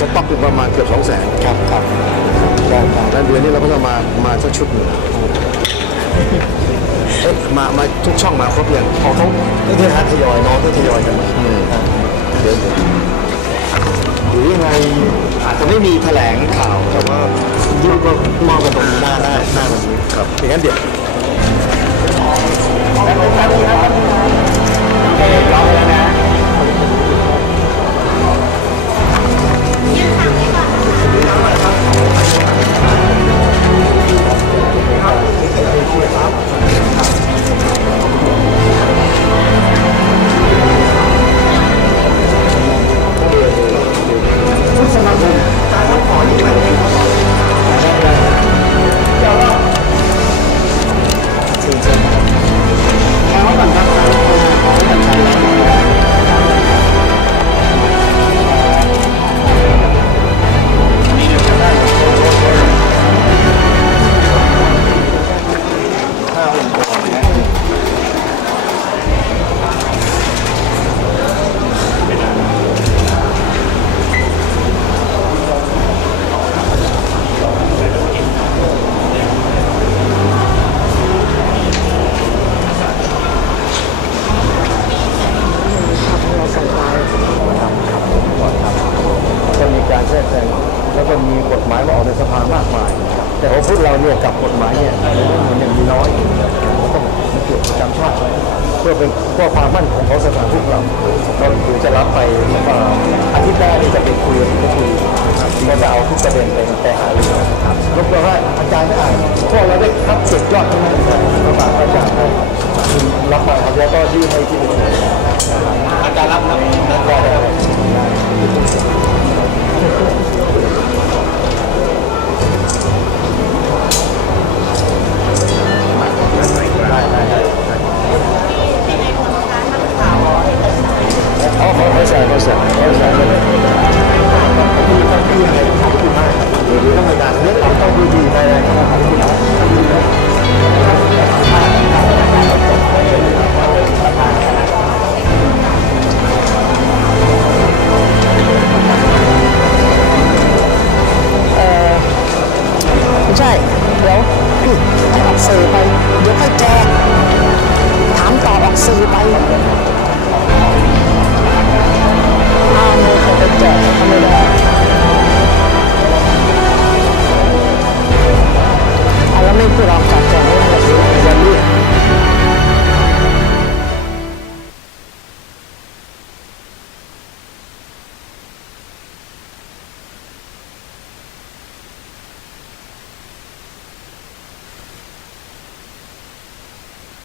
สต็อกอยู่ประมาณเกือบสองแสนครับครับใช่ใช่แล้วเดือนนี้เราก็จะมามาสักชุดหนึ่งเอ๊ะมามาทุกช่องมาครบยังพอเขาก็คือหาทยอยน้องก็ทยอยกันมาครับเดี๋ยวหรือยังไงอาจจะไม่มีแถลงข่าวแต่ว่ายื่นก็มอบกันตรงหน้าหน้าหน้าวันนี้ครับอย่างนั้นเดี๋ยว ออกในสภามากมาย แต่ของพุทธเราเนี่ยกับกฎหมายเนี่ยเรื่องมันยังมีน้อยเราต้องมีเกี่ยวประจำชาติเพื่อเป็นเพื่อความมั่นคงของสถานทูตเราเราถือจะรับไปเอ่ออาทิตย์หน้านี่จะเป็นคุยกับผู้คุยเราจะเอาทุกประเด็นไปแต่หารือครับาม